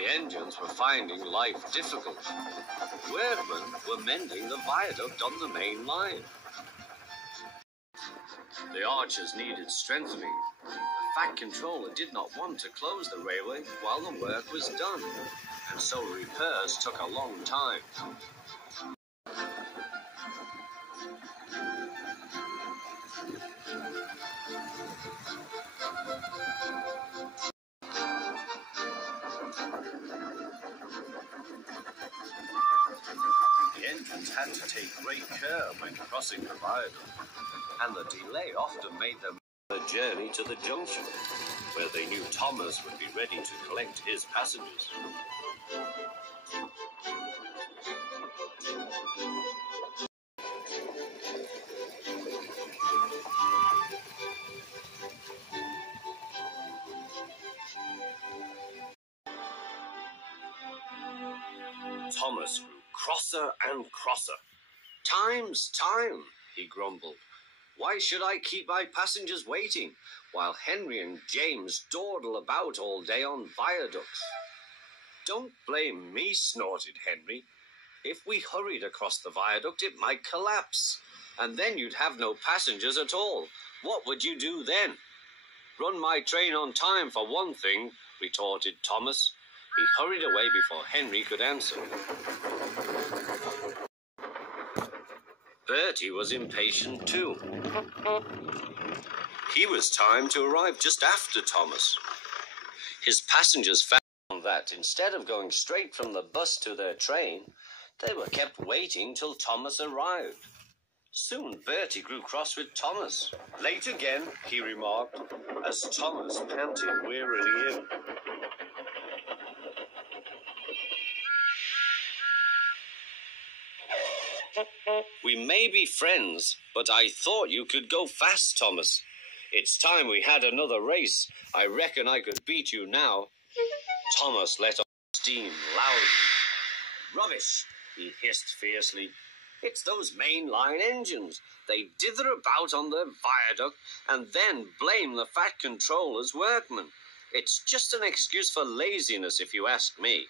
The engines were finding life difficult. Workmen were mending the viaduct on the main line. The arches needed strengthening. The Fat Controller did not want to close the railway while the work was done, and so repairs took a long time. The engines had to take great care when crossing the viaduct, and the delay often made them a journey to the junction, where they knew Thomas would be ready to collect his passengers. Thomas grew crosser and crosser. "Time's time," he grumbled. "Why should I keep my passengers waiting while Henry and James dawdle about all day on viaducts?" "Don't blame me," snorted Henry. "If we hurried across the viaduct, it might collapse, and then you'd have no passengers at all. What would you do then?" "Run my train on time, for one thing," retorted Thomas. He hurried away before Henry could answer. Bertie was impatient too. He was timed to arrive just after Thomas. His passengers found that instead of going straight from the bus to their train, they were kept waiting till Thomas arrived. Soon Bertie grew cross with Thomas. "Late again," he remarked, as Thomas panted wearily in. "We may be friends, but I thought you could go fast, Thomas. It's time we had another race. I reckon I could beat you now." Thomas let off steam loudly. "Rubbish," he hissed fiercely. "It's those main-line engines. They dither about on the viaduct and then blame the Fat Controller's workmen. It's just an excuse for laziness, if you ask me."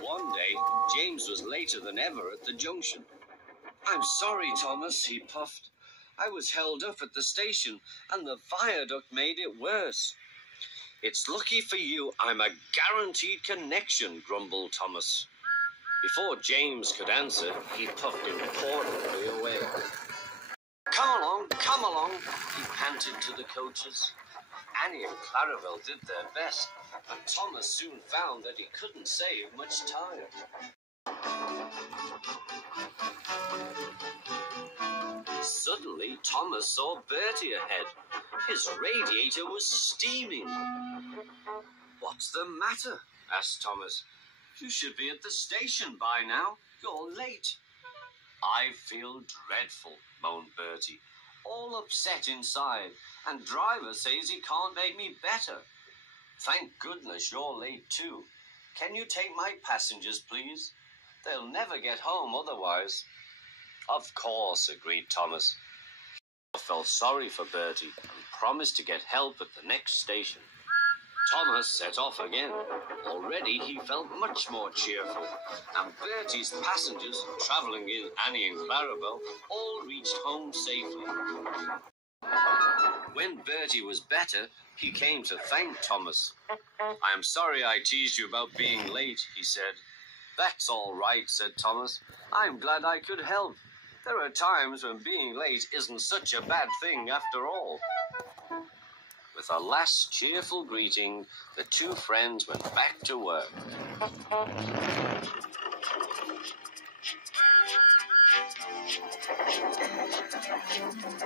One day, James was later than ever at the junction. "I'm sorry, Thomas," he puffed. "I was held up at the station, and the viaduct made it worse." "It's lucky for you I'm a guaranteed connection," grumbled Thomas. Before James could answer, he puffed importantly away. Come along," he panted to the coaches. Annie and Clarabelle did their best, but Thomas soon found that he couldn't save much time. Suddenly, Thomas saw Bertie ahead. His radiator was steaming. "What's the matter?" asked Thomas. "You should be at the station by now. You're late." "I feel dreadful," moaned Bertie. "All upset inside, and driver says he can't make me better." "Thank goodness you're late too. Can you take my passengers, please? They'll never get home otherwise." "Of course," agreed Thomas. He felt sorry for Bertie and promised to get help at the next station. Thomas set off again. Already he felt much more cheerful, and Bertie's passengers, travelling with Annie and Clarabelle, all reached home safely. When Bertie was better, he came to thank Thomas. "I am sorry I teased you about being late," he said. "That's all right," said Thomas. "I'm glad I could help. There are times when being late isn't such a bad thing after all." With a last cheerful greeting, the two friends went back to work.